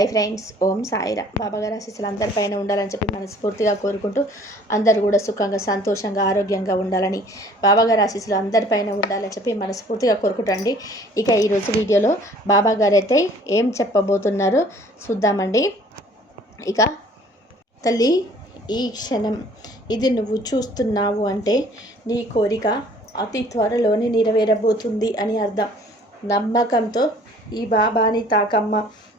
I friends ఓం సాయిరా. బాబాగారు ఆశీస్సులు అందరిపైన ఉండాలని చెప్పి మనస్ఫూర్తిగా కోరుకుంటూ అందరూ కూడా సుఖంగా సంతోషంగా ఆరోగ్యంగా ఉండాలని బాబాగారు ఆశీస్సులు అందరిపైన ఉండాలని చెప్పి మనస్ఫూర్తిగా కోరుకుంటండి. ఇక ఈరోజు వీడియోలో బాబాగారు అయితే ఏం చెప్పబోతున్నారో చూద్దామండి. ఇక తల్లి ఈ క్షణం ఇది నువ్వు చూస్తున్నావు అంటే నీ కోరిక అతి త్వరలోనే నెరవేరబోతుంది అని అర్థం. నమ్మకంతో ఈ బాబాని తాకమ్మ.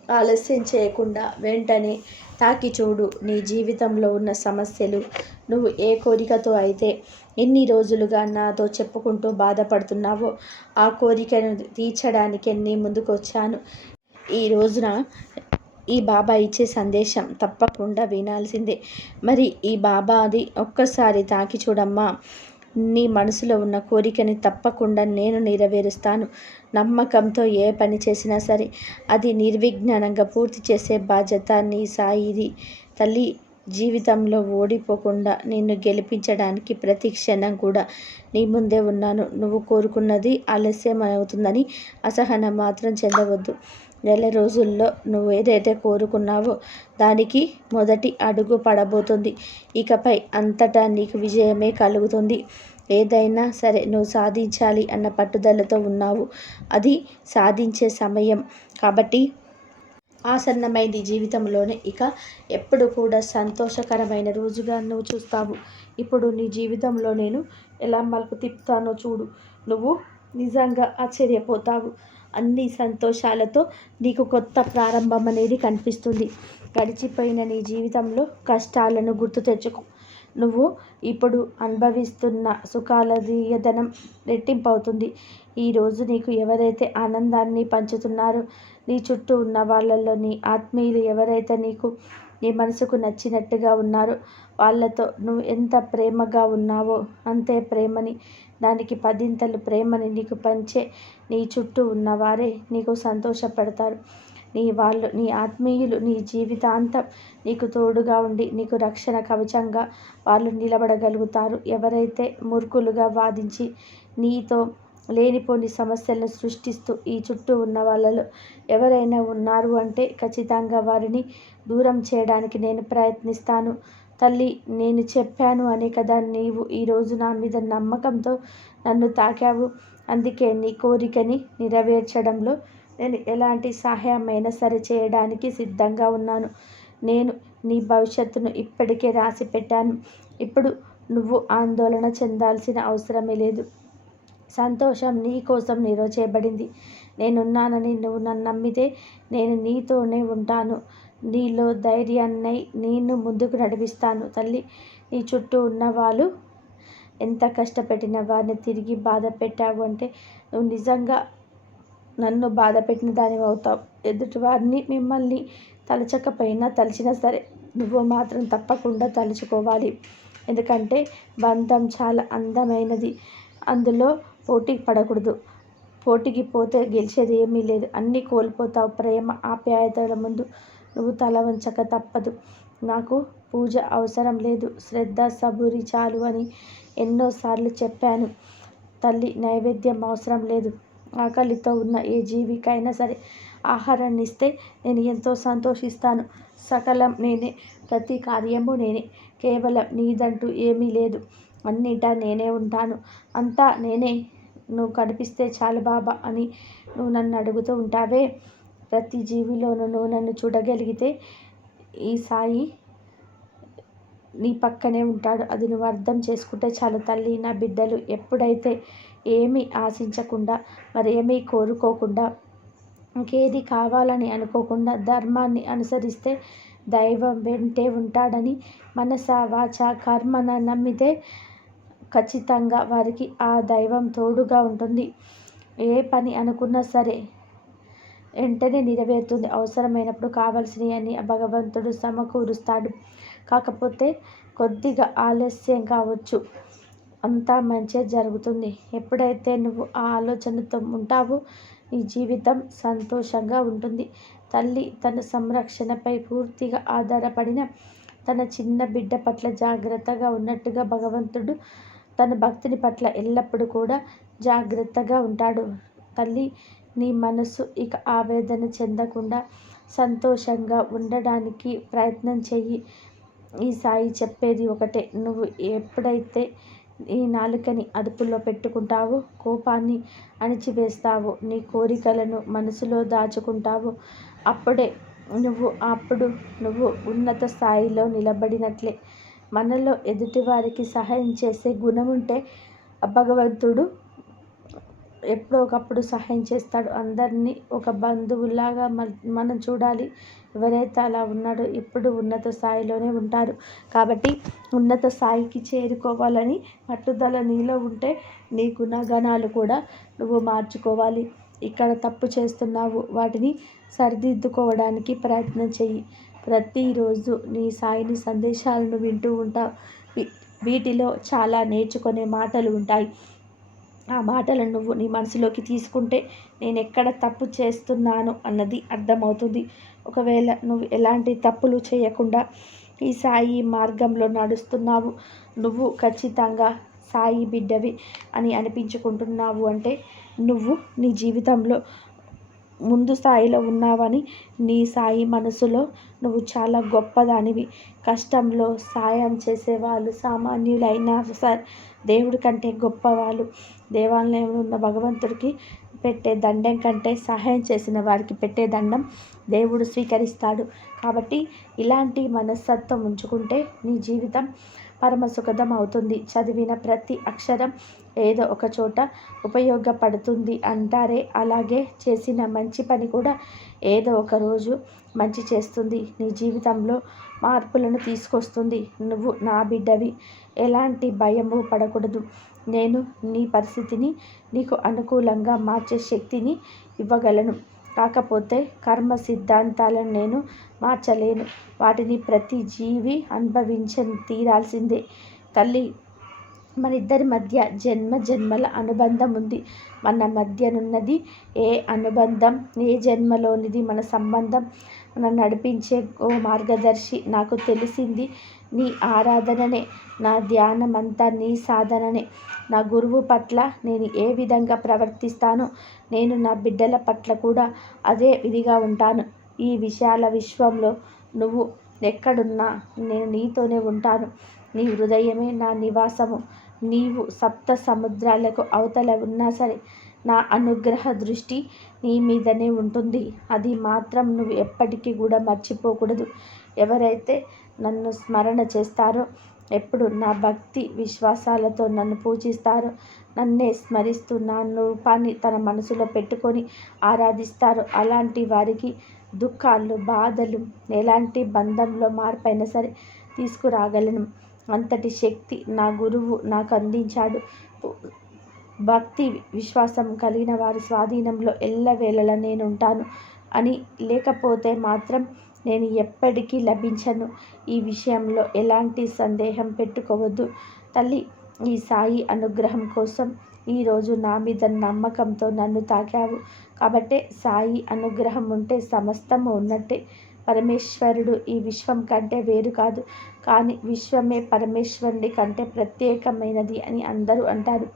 ఆలస్యం చేయకుండా వెంటనే తాకి చూడు నీ జీవితంలో ఉన్న సమస్యలు. నువ్వు ఏ కోరికతో అయితే ఎన్ని రోజులుగా నాతో చెప్పుకుంటూ బాధపడుతున్నావో ఆ కోరికను తీర్చడానికి నీ ముందుకు వచ్చాను ఈ రోజున ఈ బాబా ఇచ్చే సందేశం తప్పకుండా వినాల్సిందే. మరి ఈ బాబా అది ఒక్కసారి తాకి చూడమ్మా నీ మనసులో ఉన్న కోరికని తప్పకుండా నేను నెరవేరుస్తాను. నమ్మకంతో ఏ పని చేసినా సరే అది నిర్విఘ్నంగా పూర్తి చేసే బాధ్యత నీ సాయిది. తల్లి జీవితంలో ఓడిపోకుండా నిన్ను గెలిపించడానికి ప్రతి క్షణం కూడా నీ ముందే ఉన్నాను. నువ్వు కోరుకున్నది ఆలస్యం అవుతుందని అసహనం మాత్రం చెందవద్దు. నెల రోజుల్లో నువ్వు ఏదైతే కోరుకున్నావో దానికి మొదటి అడుగు పడబోతుంది. ఇకపై అంతటా నీకు విజయమే కలుగుతుంది. ఏదైనా సరే నువ్వు సాధించాలి అన్న పట్టుదలతో ఉన్నావు. అది సాధించే సమయం. కాబట్టి ఆసన్నమైంది జీవితంలోనే. ఇక ఎప్పుడు కూడా సంతోషకరమైన రోజుగా నువ్వు చూస్తావు. ఇప్పుడు నీ జీవితంలో నేను ఎలా మలుపు తిప్పుతానో చూడు. నువ్వు నిజంగా ఆశ్చర్యపోతావు. అన్ని సంతోషాలతో నీకు కొత్త ప్రారంభం అనేది కనిపిస్తుంది. గడిచిపోయిన నీ జీవితంలో కష్టాలను గుర్తు తెచ్చుకో. నువ్వు ఇప్పుడు అనుభవిస్తున్న సుఖాల తీయదనం రెట్టింపు అవుతుంది ఈరోజు నీకు ఎవరైతే ఆనందాన్ని పంచుతున్నారో నీ చుట్టూ ఉన్న వాళ్ళల్లో నీ ఆత్మీయులు ఎవరైతే నీకు నీ మనసుకు నచ్చినట్టుగా ఉన్నారో వాళ్ళతో నువ్వు ఎంత ప్రేమగా ఉన్నావో అంతే ప్రేమని దానికి పదింతలు ప్రేమని నీకు పంచే నీ చుట్టూ ఉన్నవారే నీకు సంతోషపడతారు. నీ వాళ్ళు నీ ఆత్మీయులు నీ జీవితాంతం నీకు తోడుగా ఉండి నీకు రక్షణ కవచంగా వాళ్ళు నిలబడగలుగుతారు. ఎవరైతే మూర్ఖులుగా వాదించి నీతో లేనిపోని సమస్యలను సృష్టిస్తూ ఈ చుట్టూ ఉన్న వాళ్ళలో ఎవరైనా ఉన్నారు అంటే ఖచ్చితంగా వారిని దూరం చేయడానికి నేను ప్రయత్నిస్తాను. తల్లి నేను చెప్పాను అనే కదా నీవు ఈరోజు నా మీద నమ్మకంతో నన్ను తాకావు. అందుకే నీ కోరికని నెరవేర్చడంలో నేను ఎలాంటి సహాయమైనా సరే చేయడానికి సిద్ధంగా ఉన్నాను. నేను నీ భవిష్యత్తును ఇప్పటికే రాసి పెట్టాను ఇప్పుడు నువ్వు ఆందోళన చెందాల్సిన అవసరమే లేదు. సంతోషం నీ కోసం నిరో చేయబడింది నేనున్నానని నువ్వు నన్ను నమ్మితే నేను నీతోనే ఉంటాను. నీలో ధైర్యాన్ని నేను ముందుకు నడిపిస్తాను. తల్లి నీ చుట్టూ ఉన్న వాళ్ళు ఎంత కష్టపెట్టిన వారిని తిరిగి బాధ పెట్టావు అంటే నువ్వు నిజంగా నన్ను బాధ పెట్టిన దాని అవుతావు. ఎదుటి వారిని మిమ్మల్ని తలచకపోయినా తలిచినా సరే నువ్వు మాత్రం తప్పకుండా తలుచుకోవాలి. ఎందుకంటే బంధం చాలా అందమైనది. అందులో పోటీకి పడకూడదు. పోటీకి పోతే గెలిచేది ఏమీ లేదు. అన్నీ కోల్పోతావు. ప్రేమ ఆప్యాయతల ముందు నువ్వు తల వంచక తప్పదు. నాకు పూజ అవసరం లేదు. శ్రద్ధ సబూరి చాలు అని ఎన్నోసార్లు చెప్పాను. తల్లి నైవేద్యం అవసరం లేదు. ఆకలితో ఉన్న ఏ జీవికైనా సరే ఆహారాన్ని ఇస్తే నేను ఎంతో సంతోషిస్తాను. సకలం నేనే ప్రతి కార్యము నేనే. కేవలం నీదంటూ ఏమీ లేదు. అన్నిటా నేనే ఉంటాను. అంతా నేనే. నువ్వు కనిపిస్తే చాలు బాబా అని నువ్వు నన్ను అడుగుతూ ఉంటావే. ప్రతి జీవిలోనూ నన్ను చూడగలిగితే ఈ సాయి నీ పక్కనే ఉంటాడు. అది నువ్వు అర్థం చేసుకుంటే చాలు తల్లి నా బిడ్డలు ఎప్పుడైతే ఏమీ ఆశించకుండా మరి ఏమీ కోరుకోకుండా ఇంకేది కావాలని అనుకోకుండా ధర్మాన్ని అనుసరిస్తే దైవం వెంటే ఉంటాడని మనస వాచ కర్మన నమ్మితే ఖచ్చితంగా వారికి ఆ దైవం తోడుగా ఉంటుంది. ఏ పని అనుకున్నా సరే వెంటనే నెరవేరుతుంది. అవసరమైనప్పుడు కావలసినవి అని భగవంతుడు సమకూరుస్తాడు. కాకపోతే కొద్దిగా ఆలస్యం కావచ్చు. అంతా మంచి జరుగుతుంది. ఎప్పుడైతే నువ్వు ఆ ఆలోచనతో ఉంటావో నీ జీవితం సంతోషంగా ఉంటుంది. తల్లి తన సంరక్షణపై పూర్తిగా ఆధారపడిన తన చిన్న బిడ్డ పట్ల జాగ్రత్తగా ఉన్నట్టుగా భగవంతుడు తన భక్తుని పట్ల ఎల్లప్పుడూ కూడా జాగ్రత్తగా ఉంటాడు. తల్లి నీ మనసు ఇక ఆవేదన చెందకుండా సంతోషంగా ఉండడానికి ప్రయత్నం చెయ్యి. ఈ సాయి చెప్పేది ఒకటే నువ్వు ఎప్పుడైతే ఈ నాలుకని అదుపులో పెట్టుకుంటావో కోపాన్ని అణిచివేస్తావో నీ కోరికలను మనసులో దాచుకుంటావో అప్పుడే నువ్వు అప్పుడు నువ్వు ఉన్నత స్థాయిలో నిలబడినట్లే. మనలో ఎదుటివారికి సహాయం చేసే గుణం ఉంటే భగవంతుడు ఎప్పుడో ఒకప్పుడు సహాయం చేస్తాడు. అందరినీ ఒక బంధువులాగా మనం చూడాలి. ఎవరైతే అలా ఉన్నాడో ఇప్పుడు ఉన్నత స్థాయిలోనే ఉంటారు. కాబట్టి ఉన్నత స్థాయికి చేరుకోవాలని పట్టుదల నీలో ఉంటే నీ గుణగణాలు కూడా నువ్వు మార్చుకోవాలి. ఇక్కడ తప్పు చేస్తున్నావు. వాటిని సరిదిద్దుకోవడానికి ప్రయత్నం చెయ్యి. ప్రతిరోజు నీ సాయిని సందేశాలను వింటూ ఉంటావు వీటిలో చాలా నేర్చుకునే మాటలు ఉంటాయి. ఆ మాటలను నువ్వు నీ మనసులోకి తీసుకుంటే నేను ఎక్కడ తప్పు చేస్తున్నాను అన్నది అర్థమవుతుంది. ఒకవేళ నువ్వు ఎలాంటి తప్పులు చేయకుండా ఈ సాయి మార్గంలో నడుస్తున్నావు నువ్వు ఖచ్చితంగా సాయి బిడ్డవి అని అనిపించుకుంటున్నావు అంటే నువ్వు నీ జీవితంలో ముందు స్థాయిలో ఉన్నావని నీ సాయి మనసులో నువ్వు చాలా గొప్పదానివి. కష్టంలో సాయం చేసేవాళ్ళు సామాన్యులైనా సార్ దేవుడి కంటే గొప్పవాళ్ళు. దేవాలయంలో ఉన్న భగవంతుడికి పెట్టే దండం కంటే సహాయం చేసిన వారికి పెట్టే దండం దేవుడు స్వీకరిస్తాడు. కాబట్టి ఇలాంటి మనస్తత్వం ఉంచుకుంటే నీ జీవితం పరమ సుఖదం అవుతుంది. చదివిన ప్రతి అక్షరం ఏదో ఒక చోట ఉపయోగపడుతుంది అంటారే. అలాగే చేసిన మంచి పని కూడా ఏదో ఒక రోజు మంచి చేస్తుంది. నీ జీవితంలో మార్పులను తీసుకొస్తుంది. నువ్వు నా బిడ్డవి. ఎలాంటి భయము పడకూడదు. నేను నీ పరిస్థితిని నీకు అనుకూలంగా మార్చే శక్తిని ఇవ్వగలను. కాకపోతే కర్మ సిద్ధాంతాలను నేను మార్చలేను. వాటిని ప్రతి జీవి అనుభవించని తీరాల్సిందే. తల్లి మన ఇద్దరి మధ్య జన్మ జన్మల అనుబంధం ఉంది. మన మధ్యనున్నది ఏ అనుబంధం? ఏ జన్మలోనిది మన సంబంధం? నన్ను నడిపించే ఓ మార్గదర్శి నాకు తెలిసింది నీ ఆరాధననే నా ధ్యానమంతా నీ సాధననే. నా గురువు పట్ల నేను ఏ విధంగా ప్రవర్తిస్తానో నేను నా బిడ్డల పట్ల కూడా అదే విధిగా ఉంటాను. ఈ విశాల విశ్వంలో నువ్వు ఎక్కడున్నా నేను నీతోనే ఉంటాను. నీ హృదయమే నా నివాసము. నీవు సప్త సముద్రాలకు అవతల ఉన్నా సరే నా అనుగ్రహ దృష్టి నీ మీదనే ఉంటుంది. అది మాత్రం నువ్వు ఎప్పటికీ కూడా మర్చిపోకూడదు. ఎవరైతే నన్ను స్మరణ చేస్తారో ఎప్పుడు నా భక్తి విశ్వాసాలతో నన్ను పూజిస్తారో నన్నే స్మరిస్తూ నా రూపాన్ని తన మనసులో పెట్టుకొని ఆరాధిస్తారు అలాంటి వారికి దుఃఖాలు బాధలు ఎలాంటి బంధంలో మార్పైనా సరే తీసుకురాగలను. అంతటి శక్తి నా గురువు నాకు అందించాడు. భక్తి విశ్వాసం కలిగిన వారి స్వాధీనంలో ఎల్లవేళలా నేను ఉంటాను అని లేకపోతే మాత్రం నేను ఎప్పటికీ లభించను. ఈ విషయంలో ఎలాంటి సందేహం పెట్టుకోవద్దు. తల్లి ఈ సాయి అనుగ్రహం కోసం ఈరోజు నా మీద నమ్మకంతో నన్ను తాకావు. కాబట్టే సాయి అనుగ్రహం ఉంటే సమస్తము ఉన్నట్టే. పరమేశ్వరుడు ఈ విశ్వం కంటే వేరు కాదు. కానీ విశ్వమే పరమేశ్వరుని కంటే ప్రత్యేకమైనది అని అందరూ అంటారు.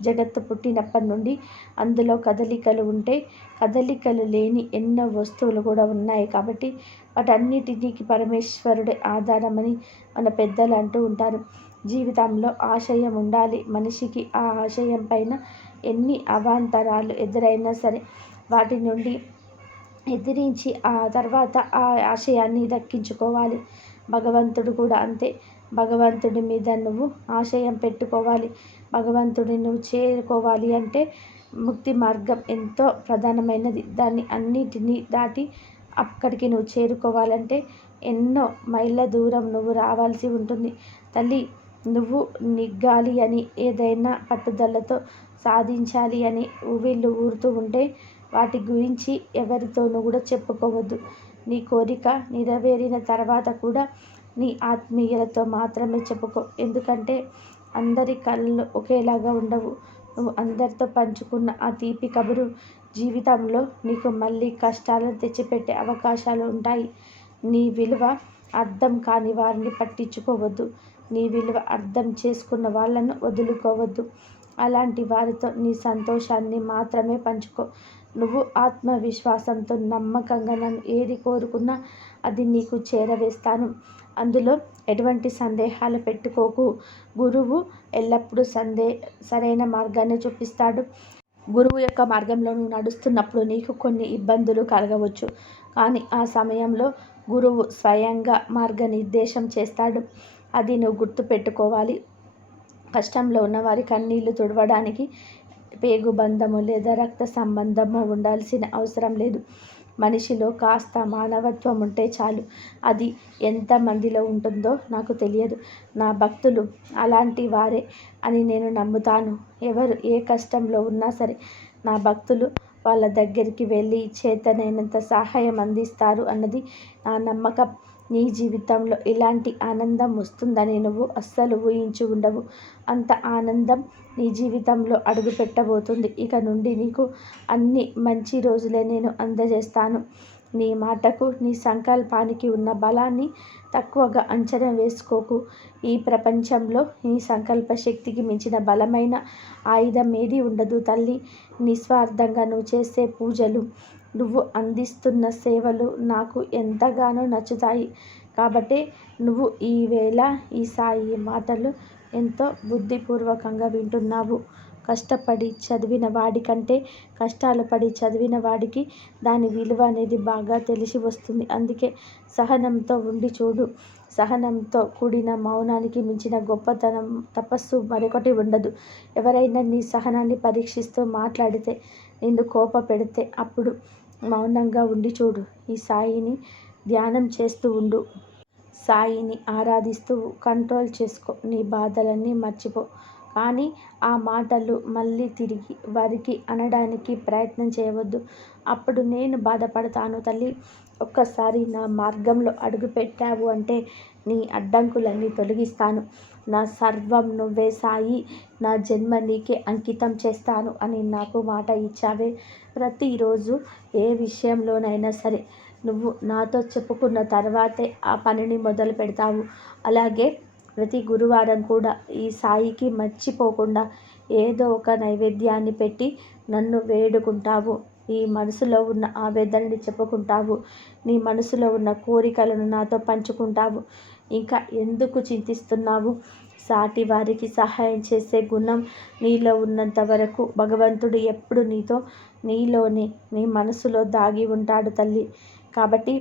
జగత్తు పుట్టినప్పటి నుండి అందులో కదలికలు ఉంటే కదలికలు లేని ఎన్నో వస్తువులు కూడా ఉన్నాయి కాబట్టి వాటన్నిటికీ పరమేశ్వరుడే ఆధారమని మన పెద్దలు అంటూ ఉంటారు. జీవితంలో ఆశయం ఉండాలి. మనిషికి ఆ ఆశయం పైన ఎన్ని అవాంతరాలు ఎదురైనా సరే వాటి నుండి ఎదిరించి ఆ తర్వాత ఆ ఆశయాన్ని దక్కించుకోవాలి. భగవంతుడు కూడా అంతే. భగవంతుడి మీద నువ్వు ఆశయం పెట్టుకోవాలి. భగవంతుడిని నువ్వు చేరుకోవాలి అంటే ముక్తి మార్గం ఎంతో ప్రధానమైనది. దాన్ని అన్నిటినీ దాటి అక్కడికి నువ్వు చేరుకోవాలంటే ఎన్నో మైళ్ళ దూరం నువ్వు రావాల్సి ఉంటుంది. తల్లి నువ్వు నిగ్గాలి అని ఏదైనా పట్టుదలతో సాధించాలి అని వీళ్ళు ఊరుతూ ఉంటే వాటి గురించి ఎవరితోనూ కూడా చెప్పుకోవద్దు. నీ కోరిక నెరవేరిన తర్వాత కూడా నీ ఆత్మీయులతో మాత్రమే చెప్పుకో. ఎందుకంటే అందరి కళ్ళు ఒకేలాగా ఉండవు. నువ్వు అందరితో పంచుకున్న ఆ తీపి కబురు జీవితంలో నీకు మళ్ళీ కష్టాలను తెచ్చిపెట్టే అవకాశాలు ఉంటాయి. నీ విలువ అర్థం కాని వారిని పట్టించుకోవద్దు. నీ విలువ అర్థం చేసుకున్న వాళ్ళను వదులుకోవద్దు. అలాంటి వారితో నీ సంతోషాన్ని మాత్రమే పంచుకో. నువ్వు ఆత్మవిశ్వాసంతో నమ్మకంగా నన్ను ఏది కోరుకున్నా అది నీకు చేరవేస్తాను. అందులో ఎటువంటి సందేహాలు పెట్టుకోకు. గురువు ఎల్లప్పుడూ సందే సరైన మార్గాన్ని చూపిస్తాడు. గురువు యొక్క మార్గంలో నువ్వు నడుస్తున్నప్పుడు నీకు కొన్ని ఇబ్బందులు కలగవచ్చు. కానీ ఆ సమయంలో గురువు స్వయంగా మార్గనిర్దేశం చేస్తాడు. అది నువ్వు గుర్తుపెట్టుకోవాలి. కష్టంలో ఉన్న వారి కన్నీళ్ళు తుడవడానికి పేగు బంధము లేదా రక్త సంబంధము ఉండాల్సిన అవసరం లేదు. మనిషిలో కాస్త మానవత్వం ఉంటే చాలు. అది ఎంతమందిలో ఉంటుందో నాకు తెలియదు. నా భక్తులు అలాంటి వారే అని నేను నమ్ముతాను. ఎవరు ఏ కష్టంలో ఉన్నా సరే నా భక్తులు వాళ్ళ దగ్గరికి వెళ్ళి చేతనైనంత సహాయం అందిస్తారు అన్నది నా నమ్మకం. నీ జీవితంలో ఇలాంటి ఆనందం వస్తుందని నువ్వు అస్సలు ఊహించి ఉండవు. అంత ఆనందం నీ జీవితంలో అడుగు పెట్టబోతుంది ఇక నుండి నీకు అన్ని మంచి రోజులే నేను అందజేస్తాను. నీ మాటకు నీ సంకల్పానికి ఉన్న బలాన్ని తక్కువగా అంచనా వేసుకోకు. ఈ ప్రపంచంలో నీ సంకల్ప శక్తికి మించిన బలమైన ఆయుధం ఏది ఉండదు తల్లి. నిస్వార్థంగా నువ్వు చేసే పూజలు నువ్వు అందిస్తున్న సేవలు నాకు ఎంతగానో నచ్చుతాయి. కాబట్టి నువ్వు ఈవేళ ఈ సాయి మాటలు ఎంతో బుద్ధిపూర్వకంగా వింటున్నావు. కష్టపడి చదివిన వాడికంటే కష్టాలు పడి చదివిన వాడికి దాని విలువ అనేది బాగా తెలిసి వస్తుంది. అందుకే సహనంతో ఉండి చూడు. సహనంతో కూడిన మౌనానికి మించిన గొప్పతనం తపస్సు మరొకటి ఉండదు. ఎవరైనా నీ సహనాన్ని పరీక్షిస్తూ మాట్లాడితే నిన్ను కోప పెడితే అప్పుడు మౌనంగా ఉండి చూడు. ఈ సాయిని ధ్యానం చేస్తూ ఉండు. సాయిని ఆరాధిస్తూ కంట్రోల్ చేసుకో. నీ బాధలన్నీ మర్చిపో. కానీ ఆ మాటలు మళ్ళీ తిరిగి వారికి అనడానికి ప్రయత్నం చేయవద్దు. అప్పుడు నేను బాధపడతాను తల్లి. ఒక్కసారి నా మార్గంలో అడుగుపెట్టావు అంటే నీ అడ్డంకులన్నీ తొలగిస్తాను. నా సర్వం నువ్వే సాయి. నా జన్మ నీకే అంకితం చేస్తాను అని నాకు మాట ఇచ్చావే. ప్రతిరోజు ఏ విషయంలోనైనా సరే నువ్వు నాతో చెప్పుకున్న తర్వాతే ఆ పనిని మొదలు పెడతావు. అలాగే ప్రతి గురువారం కూడా ఈ సాయికి మర్చిపోకుండా ఏదో ఒక నైవేద్యాన్ని పెట్టి నన్ను వేడుకుంటావు. నీ మనసులో ఉన్న ఆవేదనని చెప్పుకుంటావు. నీ మనసులో ఉన్న కోరికలను నాతో పంచుకుంటావు. ఇంకా ఎందుకు చింతిస్తున్నావు? సాటి వారికి సహాయం చేసే గుణం నీలో ఉన్నంత వరకు భగవంతుడు ఎప్పుడు నీతో నీలోనే నీ మనసులో దాగి ఉంటాడు తల్లి. కాబట్టి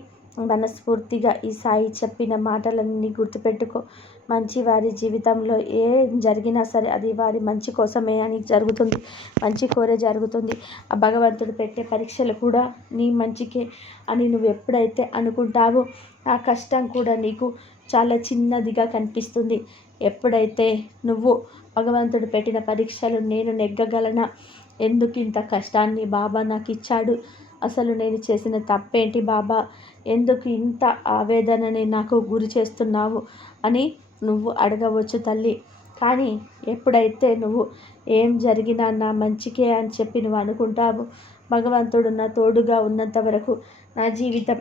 మనస్ఫూర్తిగా ఈ సాయి చెప్పిన మాటలన్నీ గుర్తుపెట్టుకో. మంచి వారి జీవితంలో ఏం జరిగినా సరే అది వారి మంచి కోసమే అని జరుగుతుంది. మంచి కోరే జరుగుతుంది. ఆ భగవంతుడు పెట్టే పరీక్షలు కూడా నీ మంచికే అని నువ్వు ఎప్పుడైతే అనుకుంటావో ఆ కష్టం కూడా నీకు చాలా చిన్నదిగా కనిపిస్తుంది. ఎప్పుడైతే నువ్వు భగవంతుడు పెట్టిన పరీక్షలు నేను నెగ్గగలనా? ఎందుకు ఇంత కష్టాన్ని బాబా నాకు ఇచ్చాడు అసలు నేను చేసిన తప్పేంటి బాబా? ఎందుకు ఇంత ఆవేదనని నాకు గురి చేస్తున్నావు అని నువ్వు అడగవచ్చు తల్లి. కానీ ఎప్పుడైతే నువ్వు ఏం జరిగినా నా మంచికే అని చెప్పి నువ్వు అనుకుంటావు భగవంతుడు నా తోడుగా ఉన్నంత వరకు నా జీవితం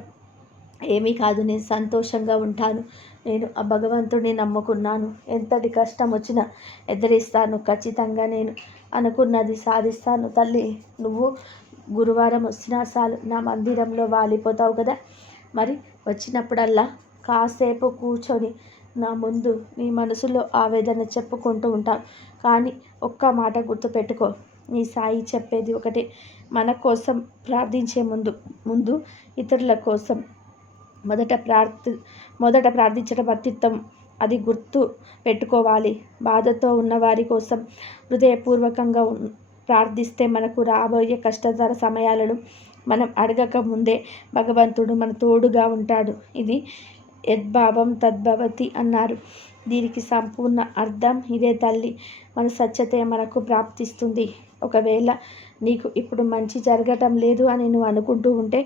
ఏమీ కాదు. నేను సంతోషంగా ఉంటాను. నేను ఆ భగవంతుడిని నమ్ముకున్నాను. ఎంతటి కష్టం వచ్చినా ఎదిరిస్తాను. ఖచ్చితంగా నేను అనుకున్నది సాధిస్తాను తల్లి. నువ్వు గురువారం వచ్చినా చాలు నా మందిరంలో వాలిపోతావు కదా. మరి వచ్చినప్పుడల్లా కాసేపు కూర్చొని నా ముందు నీ మనసులో ఆవేదన చెప్పుకుంటూ ఉంటావు కానీ ఒక్క మాట గుర్తుపెట్టుకో నీ సాయి చెప్పేది ఒకటి. మన కోసం ప్రార్థించే ముందు ముందు ఇతరుల కోసం. మొదట ప్రార్థి మొదట ప్రార్థించడం అత్యుత్తం అది గుర్తు పెట్టుకోవాలి బాధతో ఉన్న వారి కోసం హృదయపూర్వకంగా ప్రార్థిస్తే మనకు రాబోయే కష్టతర సమయాలను మనం అడగక ముందే భగవంతుడు మన తోడుగా ఉంటాడు. ఇది యద్భావం తద్భవతి అన్నారు. దీనికి సంపూర్ణ అర్థం ఇదే తల్లి. మన సత్యతే మనకు ప్రాప్తిస్తుంది. ఒకవేళ నీకు ఇప్పుడు మంచి జరగటం లేదు అని నువ్వు అనుకుంటూ ఉంటే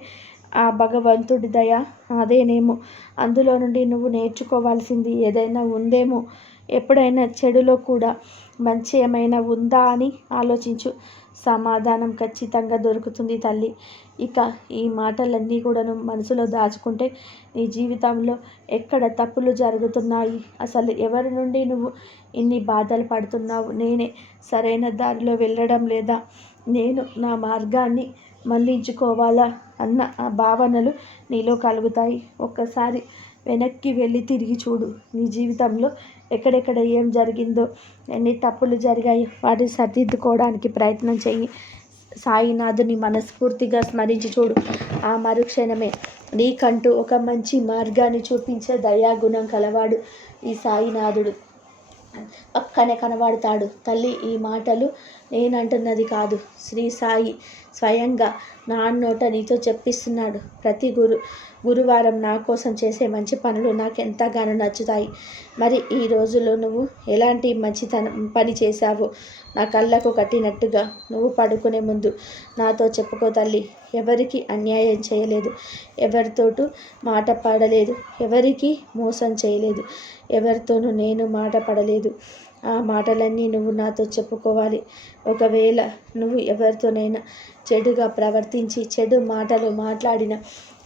ఆ భగవంతుడి దయ. అదేనేమో? అందులో నుండి నువ్వు నేర్చుకోవాల్సింది ఏదైనా ఉందేమో? ఎప్పుడైనా చెడులో కూడా మంచి ఏమైనా ఉందా అని ఆలోచించు. సమాధానం ఖచ్చితంగా దొరుకుతుంది తల్లి. ఇక ఈ మాటలన్నీ కూడాను మనసులో దాచుకుంటే నీ జీవితంలో ఎక్కడ తప్పులు జరుగుతున్నాయి? అసలు ఎవరి నుండి నువ్వు ఇన్ని బాధలు పడుతున్నావు? నేనే సరైన దారిలో వెళ్ళడం లేదా? నేను నా మార్గాన్ని మళ్ళించుకోవాలా అన్న ఆ భావనలు నీలో కలుగుతాయి. ఒక్కసారి వెనక్కి వెళ్ళి తిరిగి చూడు. నీ జీవితంలో ఎక్కడెక్కడ ఏం జరిగిందో ఎన్ని తప్పులు జరిగాయో వాటిని సరిదిద్దుకోవడానికి ప్రయత్నం చెయ్యి. సాయినాథుని మనస్ఫూర్తిగా స్మరించి చూడు. ఆ మరుక్షణమే నీకంటూ ఒక మంచి మార్గాన్ని చూపించే దయాగుణం కలవాడు ఈ సాయినాథుడు. పక్కనే కనబడతాడు. తల్లి ఈ మాటలు నేనంటున్నది కాదు. శ్రీ సాయి స్వయంగా నా నోట నీతో చెప్పిస్తున్నాడు. ప్రతి గురు గురువారం నా కోసం చేసే మంచి పనులు నాకు ఎంతగానో నచ్చుతాయి. మరి ఈ రోజుల్లో నువ్వు ఎలాంటి మంచితనం పని చేశావు? నా కళ్ళకు కట్టినట్టుగా నువ్వు పడుకునే ముందు నాతో చెప్పుకో తల్లి. ఎవరికి అన్యాయం చేయలేదు. ఎవరితోటూ మాట పడలేదు. ఎవరికి మోసం చేయలేదు. ఎవరితోనూ నేను మాట పడలేదు. ఆ మాటలన్నీ నువ్వు నాతో చెప్పుకోవాలి. ఒకవేళ నువ్వు ఎవరితోనైనా చెడుగా ప్రవర్తించి చెడు మాటలు మాట్లాడిన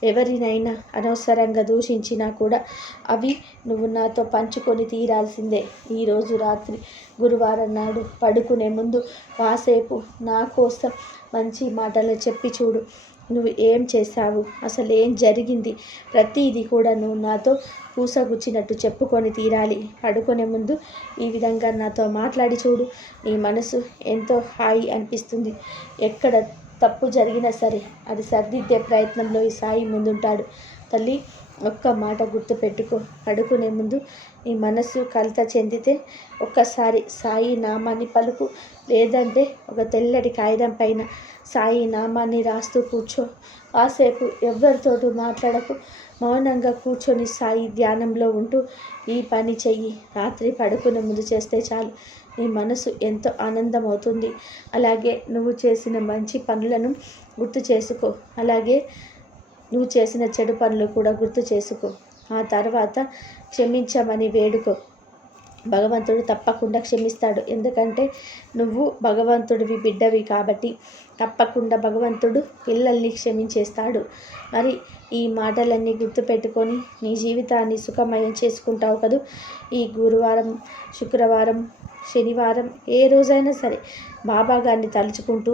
ఎవరినైనా అనవసరంగా దూషించినా కూడా అవి నువ్వు నాతో పంచుకొని తీరాల్సిందే. ఈరోజు రాత్రి గురువారం నాడు పడుకునే ముందు కాసేపు నా కోసం మంచి మాటలు చెప్పి చూడు. నువ్వు ఏం చేశావు? అసలు ఏం జరిగింది? ప్రతిదీ కూడా నువ్వు నాతో పూసగుచ్చినట్టు చెప్పుకొని తీరాలి. పడుకునే ముందు ఈ విధంగా నాతో మాట్లాడి చూడు. నీ మనసు ఎంతో హాయి అనిపిస్తుంది. ఎక్కడ తప్పు జరిగినా సరే అది సర్దిద్దే ప్రయత్నంలో ఈ సాయి ముందుంటాడు. తల్లి ఒక్క మాట గుర్తుపెట్టుకో పడుకునే ముందు నీ మనసు కలత చెందితే ఒక్కసారి సాయి నామాన్ని పలుకు. లేదంటే ఒక తెల్లటి కాగితం పైన సాయి నామాన్ని రాస్తూ కూర్చో. కాసేపు ఎవరితోటూ మాట్లాడకు. మౌనంగా కూర్చొని సాయి ధ్యానంలో ఉంటూ ఈ పని చెయ్యి. రాత్రి పడుకునే ముందు చేస్తే చాలు. నీ మనసు ఎంతో ఆనందం అవుతుంది అలాగే నువ్వు చేసిన మంచి పనులను గుర్తు చేసుకో. అలాగే నువ్వు చేసిన చెడు పనులు కూడా గుర్తు చేసుకో. ఆ తర్వాత క్షమించమని వేడుకో. భగవంతుడు తప్పకుండా క్షమిస్తాడు. ఎందుకంటే నువ్వు భగవంతుడివి బిడ్డవి కాబట్టి తప్పకుండా భగవంతుడు పిల్లల్ని క్షమించేస్తాడు. మరి ఈ మాటలన్నీ గుర్తుపెట్టుకొని నీ జీవితాన్ని సుఖమయం చేసుకుంటావు కదూ? ఈ గురువారం శుక్రవారం శనివారం ఏ రోజైనా సరే బాబా గారిని తలుచుకుంటూ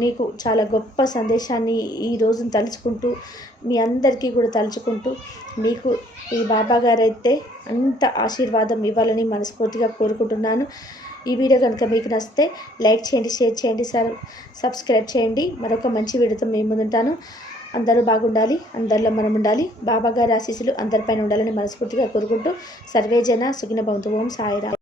నీకు చాలా గొప్ప సందేశాన్ని ఈ రోజును తలుచుకుంటూ మీ అందరికీ కూడా తలుచుకుంటూ మీకు ఈ బాబా గారైతే అంత ఆశీర్వాదం ఇవ్వాలని మనస్ఫూర్తిగా కోరుకుంటున్నాను. ఈ వీడియో కనుక మీకు నచ్చితే లైక్ చేయండి షేర్ చేయండి సార్ సబ్స్క్రైబ్ చేయండి. మరొక మంచి వీడియోతో మేము ముందుంటాను అందరూ బాగుండాలి అందరిలో మనం ఉండాలి. బాబాగారి ఆశీస్సులు అందరిపైన ఉండాలని మనస్ఫూర్తిగా కోరుకుంటూ సర్వేజన సుగిన భవంతు ఓం సాయిరా